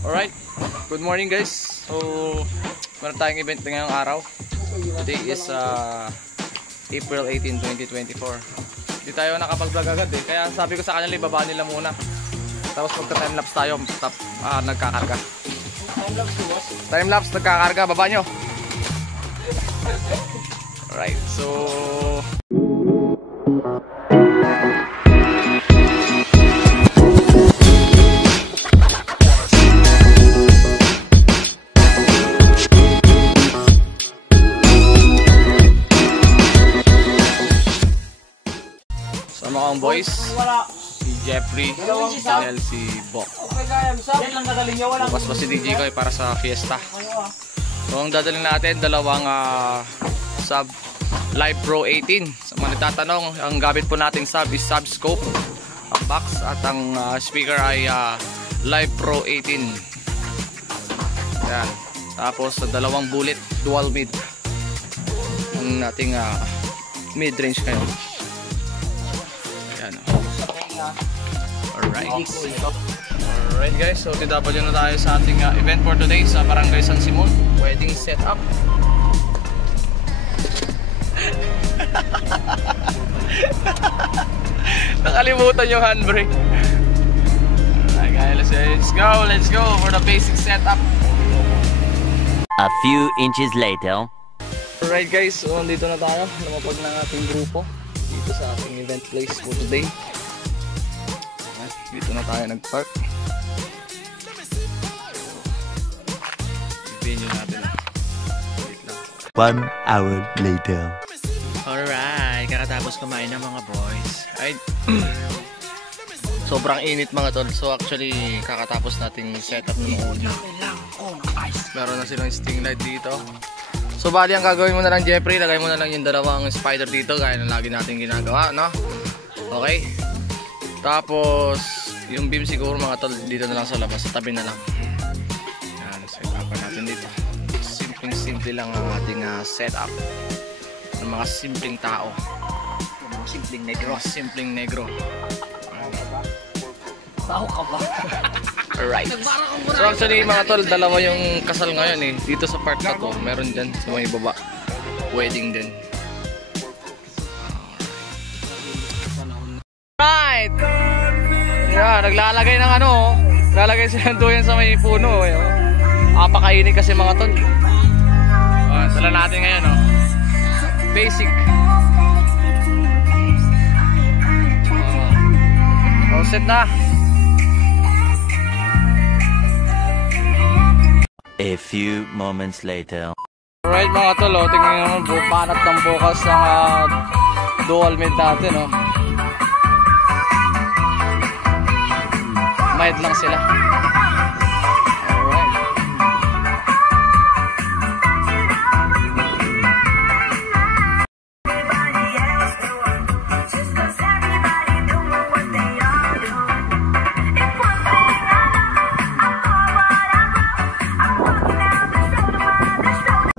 Alright, good morning guys. So, meron tayong event ngayong araw. Today is April 18, 2024. Hindi tayo nakapag-vlog agad eh. Kaya sabi ko sa kanila, ibaba nila muna. Tapos magka-timelapse tayo, nagkakarga. Timelapse to boss? Timelapse, nagkakarga, baba nyo. Alright, so... Sama kong boys, si Jeffrey, si Bok. Bukas pa si DJ ko para sa fiesta. So ang dadalhin natin, dalawang sub Live Pro 18. Sa mga nagtatanong, ang gamit po nating sub is sub scope, ang box at ang speaker ay Live Pro 18. Yan. Tapos dalawang bullet dual mid. Ang nating mid range kayo. Alright guys, so TW na tayo sa ating event for today sa Barangay San Simon. Wedding setup. Nakalimutan yung handbrake. Alright guys, let's go for the basic setup. A few inches later. Alright guys, so dito na tayo. Lumapag ng ating grupo dito sa ating event place for today. Dito na tayo nag-park. I-venue natin. 1 hour later. Alright, kakatapos kumain ng mga boys. Ay, sobrang init mga tol. So actually, kakatapos nating setup ng audio. Meron na silang sting light dito. So bali, ang gagawin mo na lang Jeffrey, lagay mo na lang yung dalawang spider dito. Gaya na lagi natin ginagawa, no? Okay. Tapos yung beam siguro mga tol dito na lang sa labas, sa tabi na lang. Yan, set up natin dito. Simpleng-simple lang ang ating setup ng mga simpleng tao. Simpleng negro. Simpleng negro. Tao ka ba? Alright. So actually mga tol, dalawa yung kasal ngayon eh. Dito sa part na to, meron dyan sa may baba. Wedding din. Alright. Yeah, naglalagay ng ano, naglalagay sila ng duyan sa may puno. Apakainit kasi mga tol. Sala natin ngayon, oh. Basic. All set na. A few moments later. Alright mga tol, oh, tingnan nyo naman, banat ng bukas ng dual mid natin, oh. Mahid lang sila. Alright.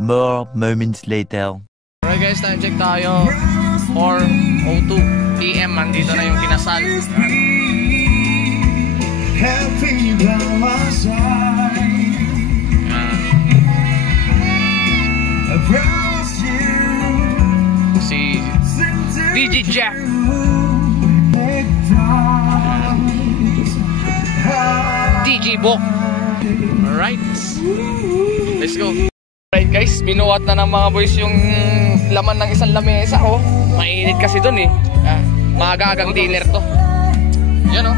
More moments later. Alright guys, time check tayo. 4:02 PM. Andito na yung kinasal. Si DJ Jack. DJ Bok. Alright, let's go. Alright guys, binuhat na ng mga boys yung laman ng isang lamesa. Oh, mainit kasi dun eh. Maaga-agang dinner to. Yan oh.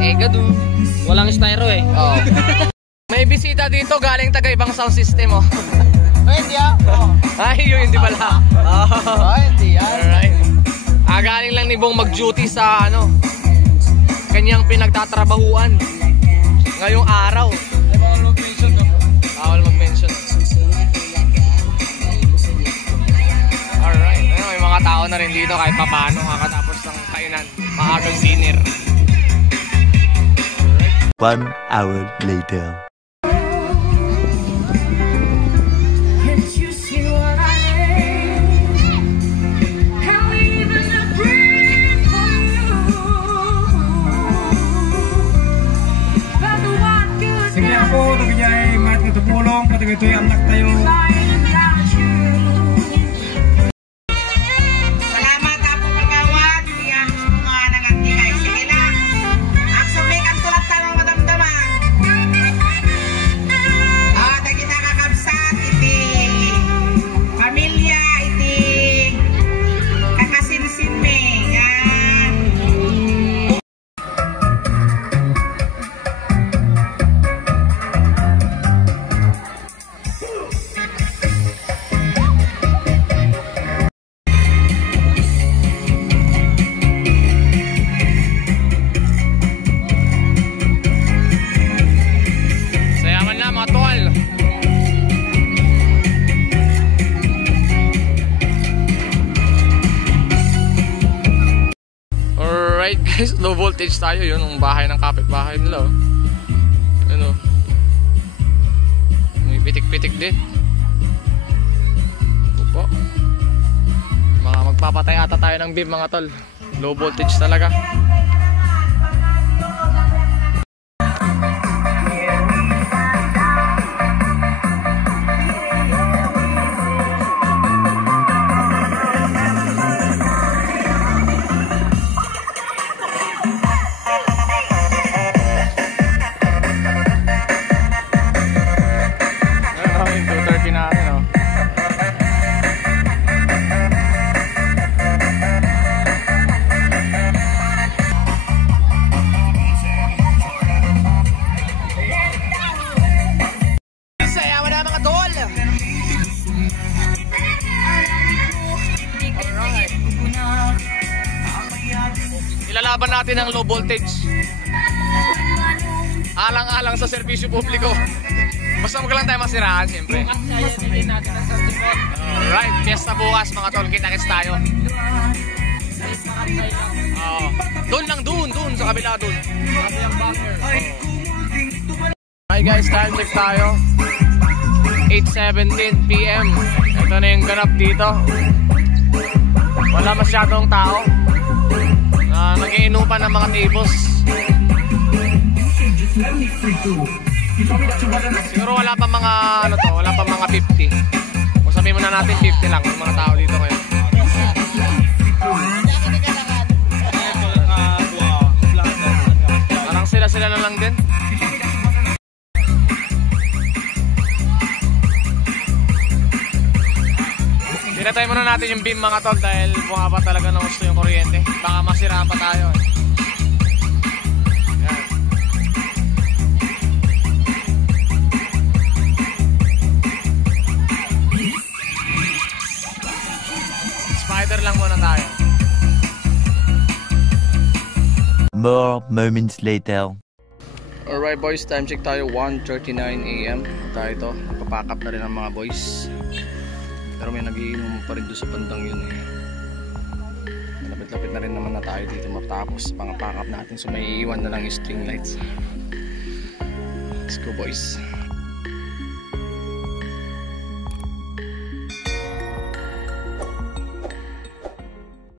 Gadu. Walang styro eh. Oh. May bisita dito galing taga ibang sound system oh. Hindi ah. Ay, yun hindi pala. Hindi ah. Alright. Galing lang ni Bong mag-duty sa ano, kanyang pinagtatrabahuan ngayong araw. Bawal mag-mention no? Bawal mag-mention. Alright. May mga tao na rin dito kahit papaano kakatapos ng kainan. Maagang dinner. 1 hour later. sige ako, tabi niya ay mat nga tupulong, pati ito ay anak tayo. Salamat ako kagawad, siya mga nagagingay. Sige na, ang sumik ang tulat tanong madamdaman. Dagi na kakabsat, iti pamilya, iti kakasinsin me. Yan. Sayaman na mga tol. Alright guys, low voltage tayo. Yun ang bahay ng kapitbahay nila. Oh. Ano? May pitik-pitik din. Opo. Mga magpapatay ata tayo ng beam mga tol. Low voltage talaga. Yung 230 natin, oh. Sayaman na mga tol. Alright. Ilalaban natin ang low voltage. Alang-alang sa serbisyo publiko. Basta wag lang tayo masiraan, siyempre. Alright, fiesta bukas mga tol. Kita-kits tayo. Doon lang, doon sa kabila doon. Hi guys, time check tayo. 8:17 PM. Ito na yung ganap dito. Wala masyadong tao. Nag-iinupan ng mga tables. Siguro wala pa mga ano to, wala pa mga 50. Kung sabihin muna natin 50 lang yung mga tao dito ngayon. Parang sila na lang din. Pinatay muna natin yung beam mga tol dahil bumaba talaga ng gusto yung kuryente. Baka masira pa tayo. Yan. Spider lang muna tayo. More moments later. Alright boys, time check tayo. 1:39 AM tayo to. Nagpapack up na rin ang mga boys. Pero may nagiinom pa rin doon sa bandang yun eh. Lapit-lapit na rin naman na tayo dito matapos mga pack up natin. So may iiwan na lang yung string lights. Let's go boys.